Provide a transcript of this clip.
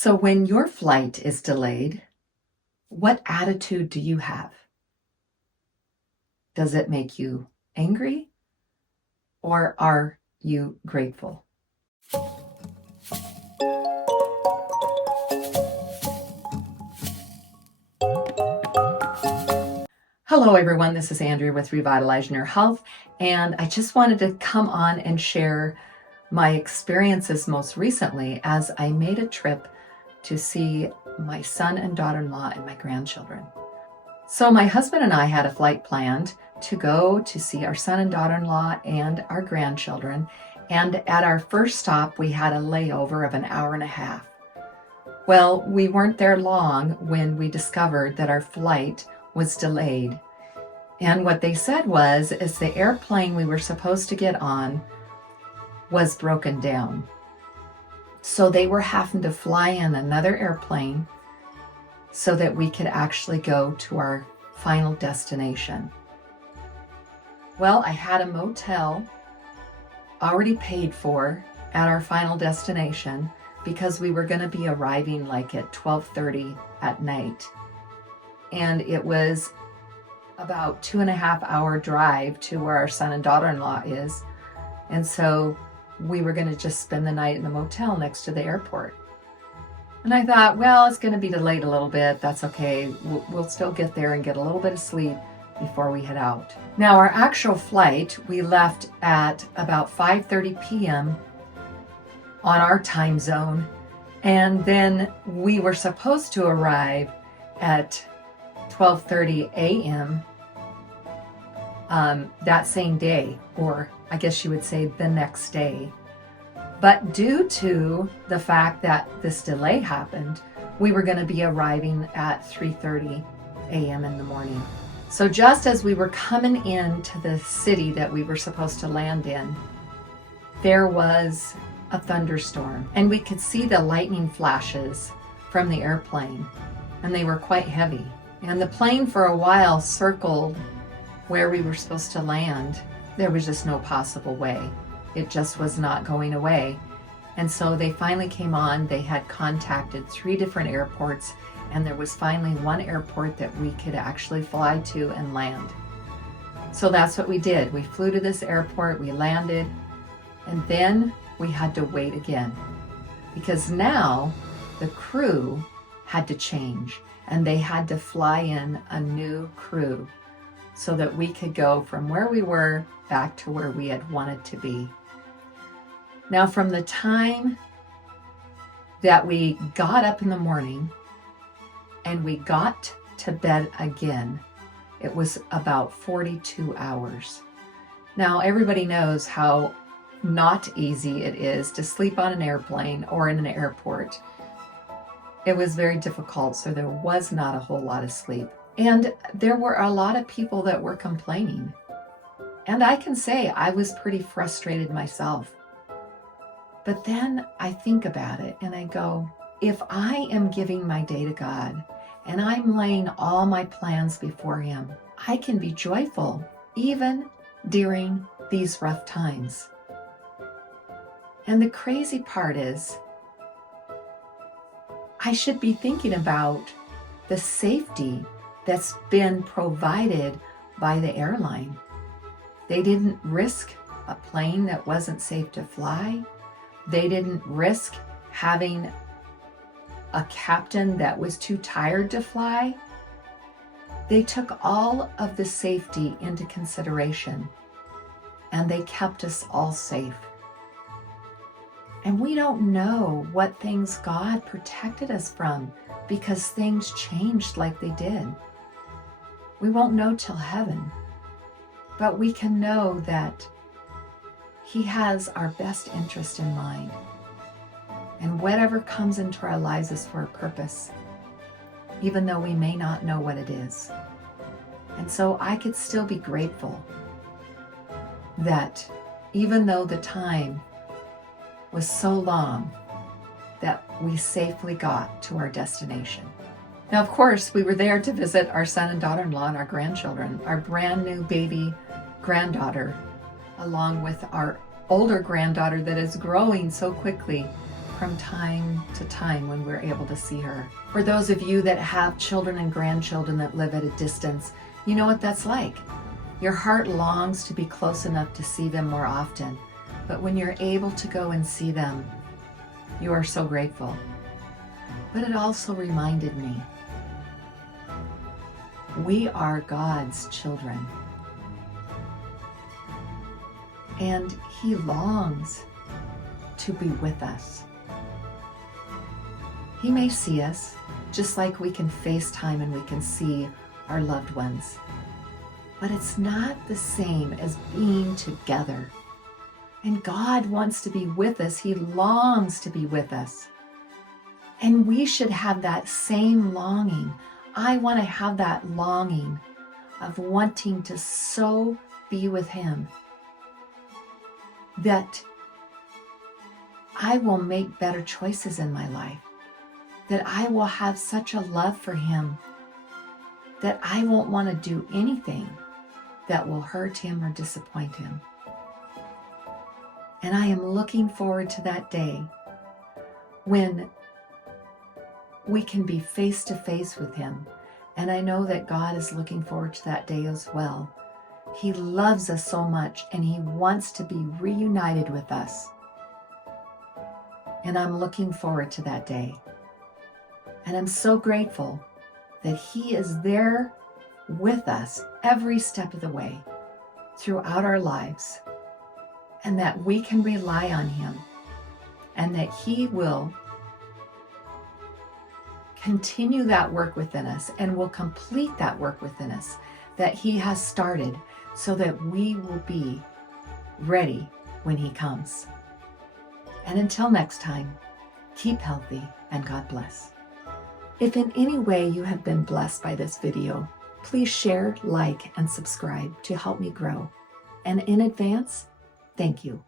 So when your flight is delayed, what attitude do you have? Does it make you angry or are you grateful? Hello, everyone. This is Andrea with Revitalizing Your Health, and I just wanted to come on and share my experiences most recently as I made a trip to see my son and daughter-in-law and my grandchildren. So my husband and I had a flight planned to go to see our son and daughter-in-law and our grandchildren, and at our first stop we had a layover of an hour and a half. Well, we weren't there long when we discovered that our flight was delayed. And what they said is the airplane we were supposed to get on was broken down. So they were having to fly in another airplane so that we could actually go to our final destination. Well, I had a motel already paid for at our final destination because we were going to be arriving like at 12:30 at night. And it was about 2.5 hour drive to where our son and daughter-in-law is. And so we were going to just spend the night in the motel next to the airport. And I thought, well, it's going to be delayed a little bit. That's okay. We'll still get there and get a little bit of sleep before we head out. Now, our actual flight, we left at about 5:30 p.m. on our time zone. And then we were supposed to arrive at 12:30 a.m. That same day, or I guess you would say the next day. But due to the fact that this delay happened, we were going to be arriving at 3:30 a.m. in the morning. So just as we were coming into the city that we were supposed to land in, there was a thunderstorm, and we could see the lightning flashes from the airplane, and they were quite heavy. And the plane for a while circled where we were supposed to land. There was just no possible way. It just was not going away. And so they finally came on. They had contacted 3 different airports, and there was finally one airport that we could actually fly to and land. So that's what we did. We flew to this airport, we landed, and then we had to wait again because now the crew had to change and they had to fly in a new crew so that we could go from where we were back to where we had wanted to be. Now, from the time that we got up in the morning and we got to bed again, it was about 42 hours. Now, everybody knows how not easy it is to sleep on an airplane or in an airport. It was very difficult, so there was not a whole lot of sleep. And there were a lot of people that were complaining. And I can say I was pretty frustrated myself. But then I think about it and I go, if I am giving my day to God and I'm laying all my plans before Him, I can be joyful even during these rough times. And the crazy part is, I should be thinking about the safety that's been provided by the airline. They didn't risk a plane that wasn't safe to fly. They didn't risk having a captain that was too tired to fly. They took all of the safety into consideration, and they kept us all safe. And we don't know what things God protected us from because things changed like they did. We won't know till heaven, but we can know that He has our best interest in mind. And whatever comes into our lives is for a purpose, even though we may not know what it is. And so I could still be grateful that even though the time was so long, that we safely got to our destination. Now, of course, we were there to visit our son and daughter-in-law and our grandchildren, our brand new baby granddaughter, along with our older granddaughter that is growing so quickly. from time to time when we're able to see her. For those of you that have children and grandchildren that live at a distance, you know what that's like. Your heart longs to be close enough to see them more often, but when you're able to go and see them, you are so grateful. But it also reminded me, we are God's children. And He longs to be with us. He may see us, just like we can FaceTime and we can see our loved ones. But it's not the same as being together. And God wants to be with us. He longs to be with us. And we should have that same longing. I want to have that longing of wanting to so be with Him that I will make better choices in my life, that I will have such a love for Him that I won't want to do anything that will hurt Him or disappoint Him. And I am looking forward to that day when we can be face to face with Him. And I know that God is looking forward to that day as well. He loves us so much and He wants to be reunited with us. And I'm looking forward to that day. And I'm so grateful that He is there with us every step of the way throughout our lives, and that we can rely on Him, and that He will continue that work within us and will complete that work within us that He has started, so that we will be ready when He comes. And until next time, keep healthy and God bless. If in any way you have been blessed by this video, please share, like, and subscribe to help me grow. And in advance, thank you.